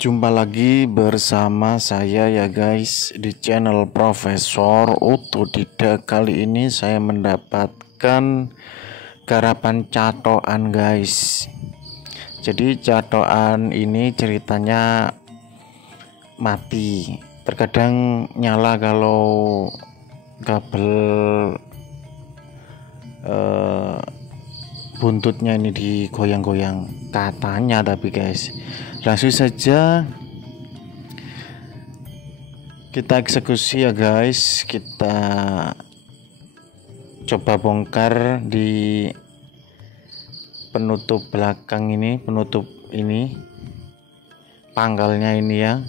Jumpa lagi bersama saya ya guys di channel Profesor Otodidak. Kali ini saya mendapatkan garapan catokan guys. Jadi catokan ini ceritanya mati, terkadang nyala kalau kabel buntutnya ini digoyang-goyang katanya. Tapi guys, langsung saja kita eksekusi ya guys. Kita coba bongkar di penutup belakang ini, penutup ini, pangkalnya ini ya.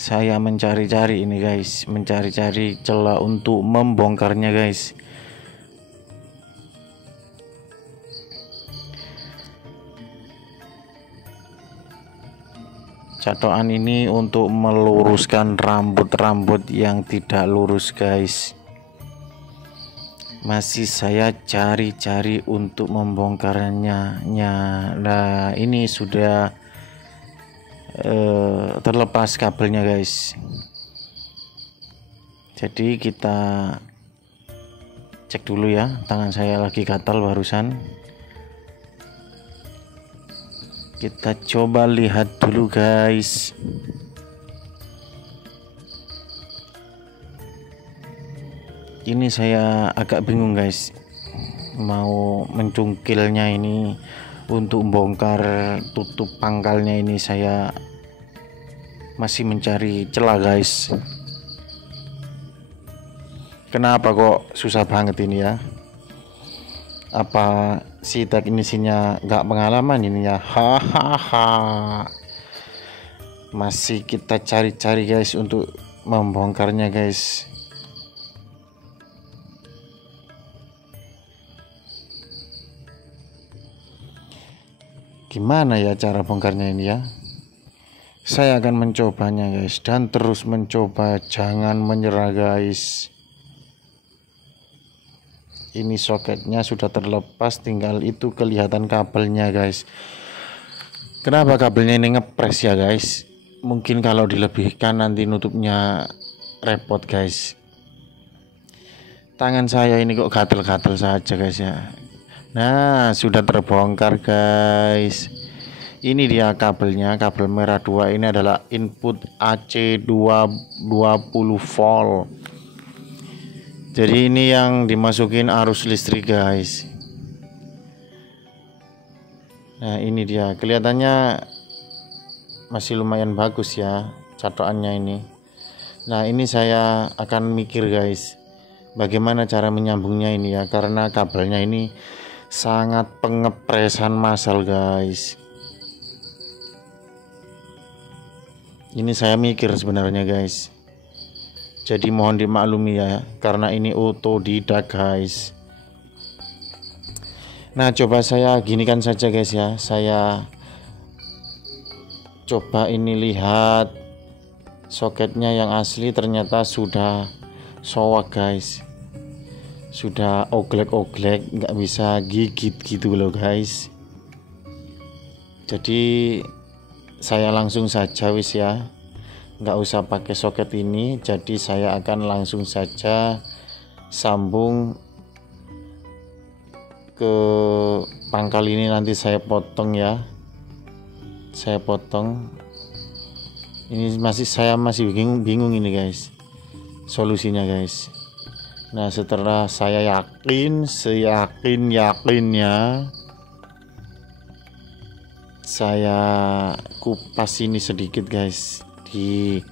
Saya mencari-cari ini guys, mencari-cari celah untuk membongkarnya guys. Catokan ini untuk meluruskan rambut-rambut yang tidak lurus guys. Masih saya cari-cari untuk membongkarnya. Nah ini sudah terlepas kabelnya guys. Jadi kita cek dulu ya, tangan saya lagi gatal barusan. Kita coba lihat dulu guys. Ini saya agak bingung guys, mau mencungkilnya ini untuk bongkar tutup pangkalnya ini. Saya masih mencari celah guys. Kenapa kok susah banget ini ya? Apa si teknisinya nggak pengalaman ini ya? Hahaha. Masih kita cari-cari guys untuk membongkarnya guys. Gimana ya cara bongkarnya ini ya? Saya akan mencobanya guys, dan terus mencoba, jangan menyerah guys. Ini soketnya sudah terlepas, tinggal itu kelihatan kabelnya guys. Kenapa kabelnya ini ngepres ya guys? Mungkin kalau dilebihkan nanti nutupnya repot guys. Tangan saya ini kok gatel-gatel saja guys ya. Nah sudah terbongkar guys. Ini dia kabelnya, kabel merah 2 ini adalah input AC 220 volt. Jadi ini yang dimasukin arus listrik guys. Nah ini dia, kelihatannya masih lumayan bagus ya catokannya ini. Nah ini saya akan mikir guys, bagaimana cara menyambungnya ini ya, karena kabelnya ini sangat pengepresan massal guys. Ini saya mikir sebenarnya guys, jadi mohon dimaklumi ya, karena ini otodidak guys. Nah coba saya ginikan saja guys ya, saya coba ini lihat soketnya yang asli, ternyata sudah soak guys, sudah oglek-oglek, nggak bisa gigit gitu loh guys. Jadi saya langsung saja wis ya, nggak usah pakai soket ini. Jadi saya akan langsung saja sambung ke pangkal ini, nanti saya potong ya, saya potong ini. Saya masih bingung ini guys solusinya guys. Nah setelah saya yakinnya, saya kupas ini sedikit guys, di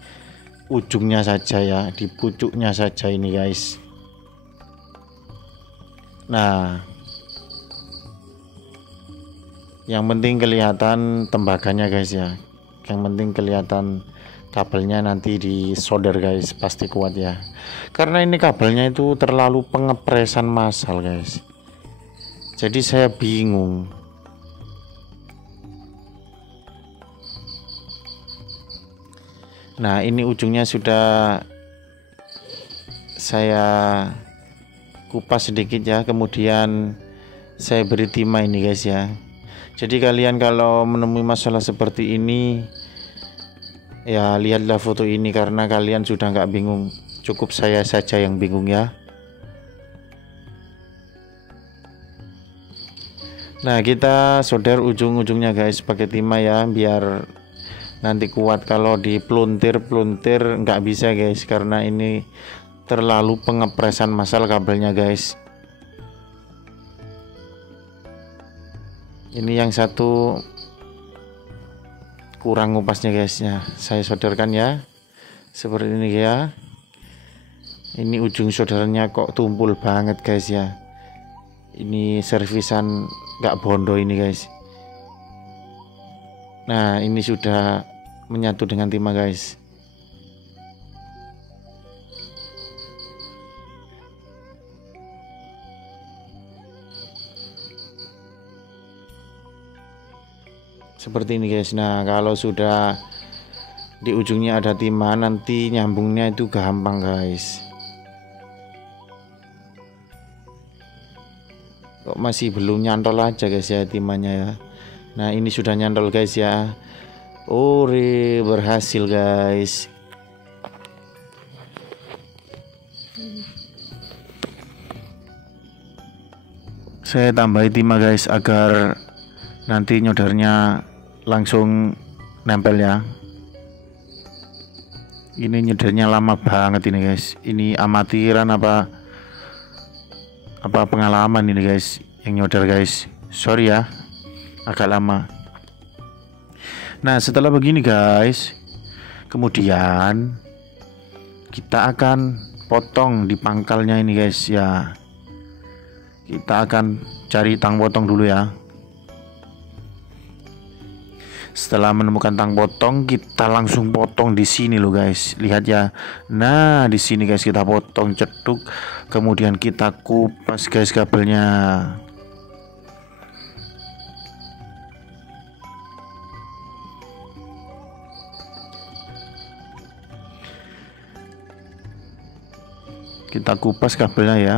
ujungnya saja ya, di pucuknya saja ini guys. Nah yang penting kelihatan tembaganya guys ya, yang penting kelihatan kabelnya nanti disolder guys, pasti kuat ya, karena ini kabelnya itu terlalu pengepresan massal guys. Jadi saya bingung. Nah ini ujungnya sudah saya kupas sedikit ya, kemudian saya beri timah ini guys ya. Jadi kalian kalau menemui masalah seperti ini ya lihatlah foto ini, karena kalian sudah nggak bingung, cukup saya saja yang bingung ya. Nah, kita solder ujung-ujungnya guys pakai timah ya, biar nanti kuat. Kalau di peluntir nggak bisa guys, karena ini terlalu pengepresan masal kabelnya guys. Ini yang satu kurang ngupasnya guys ya, saya solderkan ya seperti ini ya. Ini ujung soldernya kok tumpul banget guys ya, ini servisan nggak bondo ini guys. Nah, ini sudah menyatu dengan timah guys. Seperti ini guys. Nah, kalau sudah di ujungnya ada timah, nanti nyambungnya itu gampang guys. Kok masih belum nyantol aja guys ya timahnya ya. Nah, ini sudah nyantol guys ya. Ore, berhasil guys. Saya tambahin timah guys agar nanti nyodarnya langsung nempel ya. Ini nyodarnya lama banget ini guys. Ini amatiran apa pengalaman ini guys yang nyodar guys. Sorry ya, agak lama. Nah, setelah begini guys, kemudian kita akan potong di pangkalnya ini guys ya. Kita akan cari tang potong dulu ya. Setelah menemukan tang potong, kita langsung potong di sini loh guys. Lihat ya. Nah, di sini guys kita potong cetuk, kemudian kita kupas guys kabelnya. Kita kupas kabelnya ya.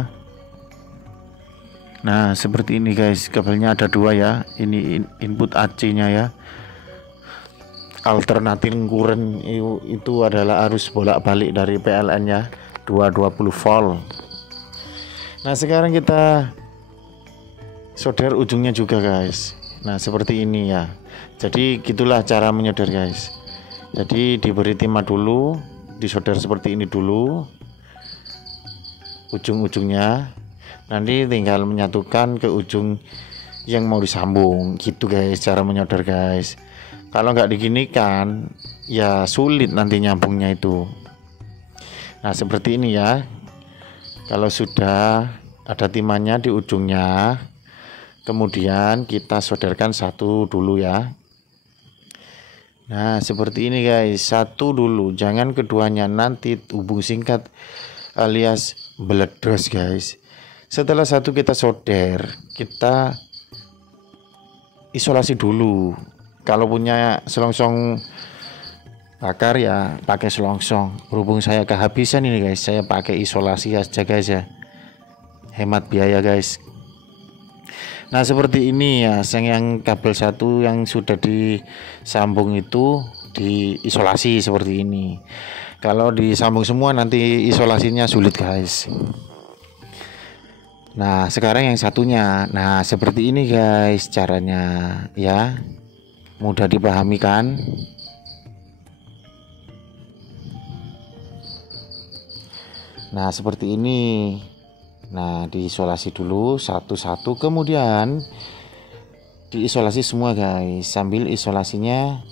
Nah, seperti ini guys, kabelnya ada dua ya. Ini input AC-nya ya. Alternating current itu adalah arus bolak-balik dari PLN ya, 220 volt. Nah, sekarang kita solder ujungnya juga guys. Nah, seperti ini ya. Jadi gitulah cara menyolder guys. Jadi diberi timah dulu, disolder seperti ini dulu ujung-ujungnya, nanti tinggal menyatukan ke ujung yang mau disambung gitu guys, cara menyolder guys. Kalau nggak diginikan ya sulit nanti nyambungnya itu. Nah, seperti ini ya. Kalau sudah ada timahnya di ujungnya, kemudian kita solderkan satu dulu ya. Nah, seperti ini guys, satu dulu, jangan keduanya, nanti hubung singkat alias beledros guys. Setelah satu kita solder, kita isolasi dulu. Kalau punya selongsong bakar ya pakai selongsong. Berhubung saya kehabisan ini guys, saya pakai isolasi aja guys ya, hemat biaya guys. Nah, seperti ini ya, yang kabel satu yang sudah disambung itu diisolasi seperti ini. Kalau disambung semua nanti isolasinya sulit guys. Nah, sekarang yang satunya. Nah, seperti ini guys caranya ya. Mudah dipahami kan? Nah, seperti ini. Nah, diisolasi dulu satu-satu, kemudian diisolasi semua guys. Sambil isolasinya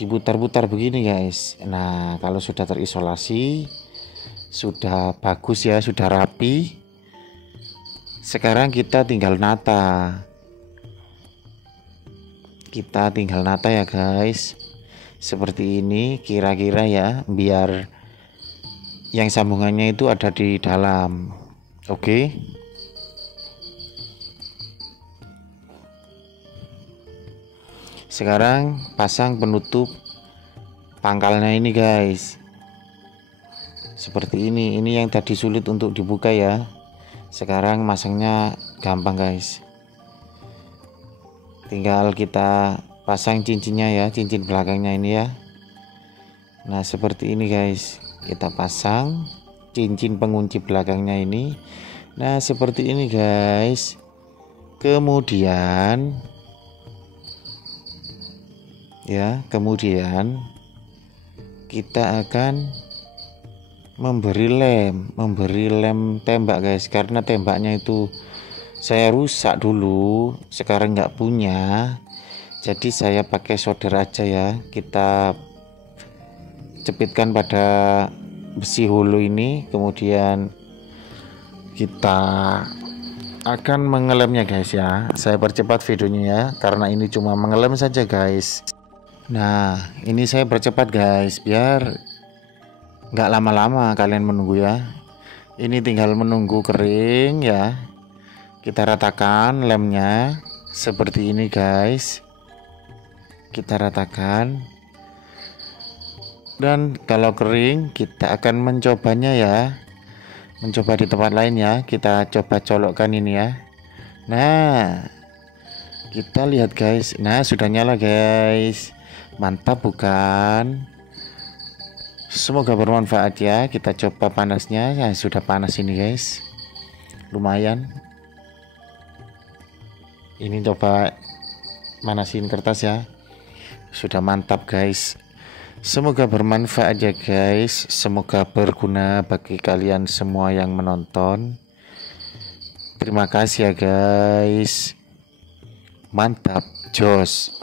diputar-putar begini guys. Nah, kalau sudah terisolasi, sudah bagus ya, sudah rapi. Sekarang kita tinggal nata. Kita tinggal nata ya guys. Seperti ini kira-kira ya, biar yang sambungannya itu ada di dalam. Oke. Sekarang pasang penutup pangkalnya ini guys. seperti ini yang tadi sulit untuk dibuka ya, sekarang masangnya gampang guys. Tinggal kita pasang cincinnya ya, cincin belakangnya ini ya. Nah seperti ini guys, kita pasang cincin pengunci belakangnya ini. Nah seperti ini guys. Kemudian kita akan memberi lem tembak guys, karena tembaknya itu saya rusak dulu, sekarang nggak punya, jadi saya pakai solder aja ya. Kita cepitkan pada besi hulu ini, kemudian kita akan mengelemnya guys ya. Saya percepat videonya ya, karena ini cuma mengelem saja guys. Nah ini saya percepat guys, biar nggak lama-lama kalian menunggu ya. Ini tinggal menunggu kering ya. Kita ratakan lemnya seperti ini guys, kita ratakan, dan kalau kering kita akan mencobanya ya, mencoba di tempat lain ya. Kita coba colokkan ini ya. Nah kita lihat guys, nah sudah nyala guys, mantap bukan? Semoga bermanfaat ya. Kita coba panasnya ya, sudah panas ini guys, lumayan. Ini coba manasin kertas ya, sudah mantap guys. Semoga bermanfaat ya guys, semoga berguna bagi kalian semua yang menonton. Terima kasih ya guys, mantap jos.